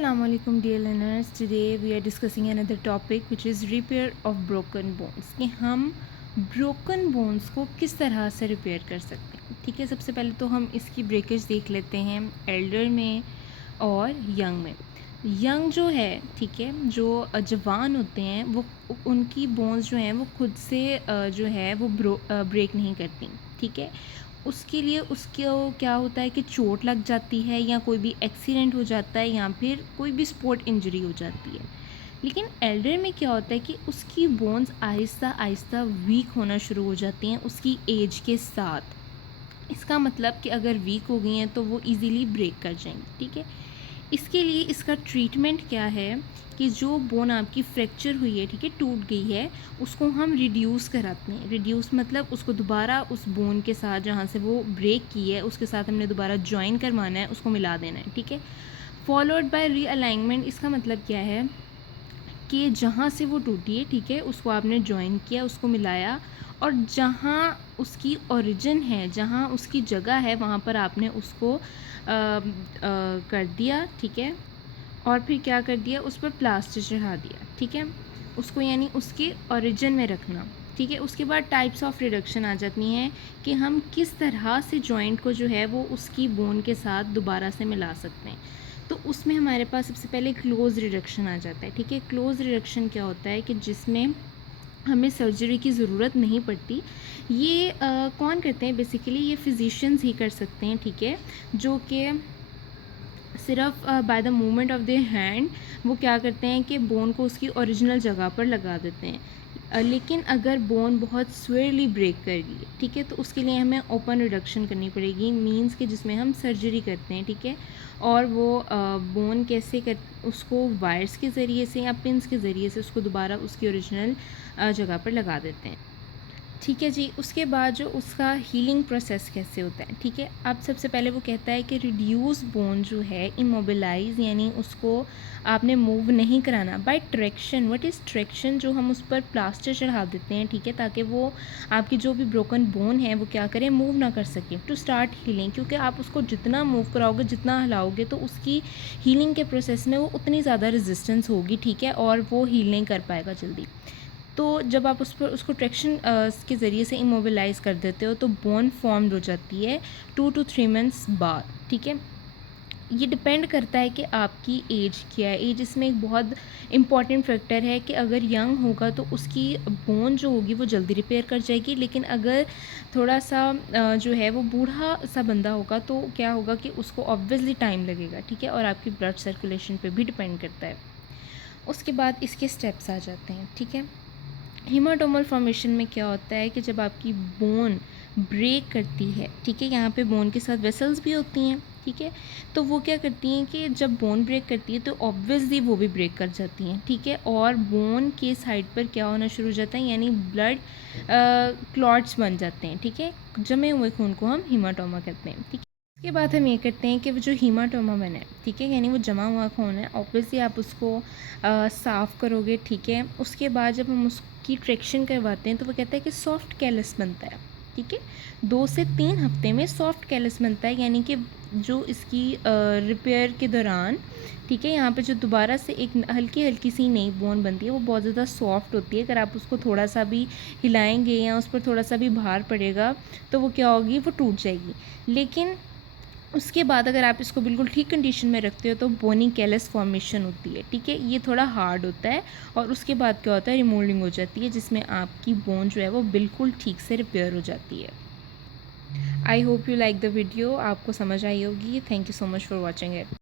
Assalamu alaikum dear learners. Today we are discussing another topic which is repair of broken bones. कि हम broken bones को किस तरह से रिपेयर कर सकते हैं. ठीक है, सबसे पहले तो हम इसकी ब्रेकेज देख लेते हैं एल्डर में और यंग में. यंग जो है, ठीक है, जो जवान होते हैं वो उनकी बोन्स जो हैं वो खुद से जो है वो ब्रेक नहीं करती. ठीक है, उसके लिए उसको क्या होता है कि चोट लग जाती है या कोई भी एक्सीडेंट हो जाता है या फिर कोई भी स्पोर्ट इंजरी हो जाती है. लेकिन एल्डर में क्या होता है कि उसकी बोन्स आहिस्ता आहिस्ता वीक होना शुरू हो जाती हैं उसकी एज के साथ. इसका मतलब कि अगर वीक हो गई हैं तो वो इजीली ब्रेक कर जाएंगी. ठीक है, इसके लिए इसका ट्रीटमेंट क्या है कि जो बोन आपकी फ्रैक्चर हुई है, ठीक है, टूट गई है, उसको हम रिड्यूस कराते हैं. रिड्यूस मतलब उसको दोबारा उस बोन के साथ जहाँ से वो ब्रेक की है उसके साथ हमने दोबारा ज्वाइन करवाना है, उसको मिला देना है. ठीक है, फॉलोड बाय रीअलाइनमेंट. इसका मतलब क्या है कि जहाँ से वो टूटी है, ठीक है, उसको आपने ज्वाइन किया, उसको मिलाया, और जहाँ उसकी ओरिजिन है, जहाँ उसकी जगह है, वहाँ पर आपने उसको कर दिया. ठीक है, और फिर क्या कर दिया, उस पर प्लास्टर चढ़ा दिया. ठीक है, उसको यानी उसके ओरिजिन में रखना. ठीक है, उसके बाद टाइप्स ऑफ रिडक्शन आ जाती हैं कि हम किस तरह से जॉइंट को जो है वो उसकी बोन के साथ दोबारा से मिला सकते हैं. तो उसमें हमारे पास सबसे पहले क्लोज रिडक्शन आ जाता है. ठीक है, क्लोज रिडक्शन क्या होता है कि जिसमें हमें सर्जरी की ज़रूरत नहीं पड़ती. ये कौन करते हैं, बेसिकली ये फिजिशियंस ही कर सकते हैं. ठीक है, जो कि सिर्फ by the movement of their hand वो क्या करते हैं कि बोन को उसकी ओरिजिनल जगह पर लगा देते हैं. लेकिन अगर बोन बहुत स्वेरली ब्रेक कर गई, ठीक है, तो उसके लिए हमें ओपन रिडक्शन करनी पड़ेगी, मींस के जिसमें हम सर्जरी करते हैं. ठीक है, और वो बोन कैसे कर, उसको वायर्स के ज़रिए से या पिन्स के ज़रिए से उसको दोबारा उसकी ओरिजिनल जगह पर लगा देते हैं. ठीक है जी, उसके बाद जो उसका हीलिंग प्रोसेस कैसे होता है. ठीक है, अब सबसे पहले वो कहता है कि रिड्यूस बोन जो है इमोबिलाइज, यानी उसको आपने मूव नहीं कराना by traction. What is traction, जो हम उस पर प्लास्टर चढ़ा देते हैं. ठीक है, ताकि वो आपकी जो भी ब्रोकन बोन है वो क्या करें, मूव ना कर सके टू स्टार्ट हीलिंग. क्योंकि आप उसको जितना मूव कराओगे, जितना हिलाओगे, तो उसकी हीलिंग के प्रोसेस में वो उतनी ज़्यादा रेजिस्टेंस होगी. ठीक है, और वो हील नहीं कर पाएगा जल्दी. तो जब आप उस पर उसको ट्रैक्शन के ज़रिए से इमोबिलाइज़ कर देते हो तो बोन फॉर्म्ड हो जाती है 2 to 3 मंथ्स बाद. ठीक है, ये डिपेंड करता है कि आपकी एज क्या है. एज इसमें एक बहुत इंपॉर्टेंट फैक्टर है कि अगर यंग होगा तो उसकी बोन जो होगी वो जल्दी रिपेयर कर जाएगी. लेकिन अगर थोड़ा सा जो है वो बूढ़ा सा बंदा होगा तो क्या होगा कि उसको ऑब्वियसली टाइम लगेगा. ठीक है, और आपकी ब्लड सर्कुलेशन पे भी डिपेंड करता है. उसके बाद इसके स्टेप्स आ जाते हैं. ठीक है, हीमाटोमल फॉर्मेशन में क्या होता है कि जब आपकी बोन ब्रेक करती है, ठीक है, यहाँ पे बोन के साथ वेसल्स भी होती हैं. ठीक है, तो वो क्या करती हैं कि जब बोन ब्रेक करती है तो ऑब्वियसली वो भी ब्रेक कर जाती हैं. ठीक है, और बोन के साइड पर क्या होना शुरू हो जाता है, यानी ब्लड क्लॉट्स बन जाते हैं. ठीक है, जमे हुए खून को हम हीमाटोमा कहते हैं. ठीक है, उसके बाद हम ये करते हैं कि वो जो हीमाटोमा बना है, ठीक है, यानी वो जमा हुआ खून है, ऑब्वियसली आप उसको साफ़ करोगे. ठीक है, उसके बाद जब हम उसकी ट्रैक्शन करवाते हैं तो वो कहता है कि सॉफ्ट कैलस बनता है. ठीक है, 2 से 3 हफ्ते में सॉफ्ट कैलस बनता है, यानी कि जो इसकी रिपेयर के दौरान, ठीक है, यहाँ पे जो दोबारा से एक हल्की हल्की सी नई बोन बनती है वो बहुत ज़्यादा सॉफ्ट होती है. अगर आप उसको थोड़ा सा भी हिलाएंगे या उस पर थोड़ा सा भी भार पड़ेगा तो वो क्या होगी, वो टूट जाएगी. लेकिन उसके बाद अगर आप इसको बिल्कुल ठीक कंडीशन में रखते हो तो बोनी कैलस फॉर्मेशन होती है. ठीक है, ये थोड़ा हार्ड होता है और उसके बाद क्या होता है, रिमोल्डिंग हो जाती है, जिसमें आपकी बोन जो है वो बिल्कुल ठीक से रिपेयर हो जाती है. I hope you like the video, आपको समझ आई होगी. Thank you so much for watching it.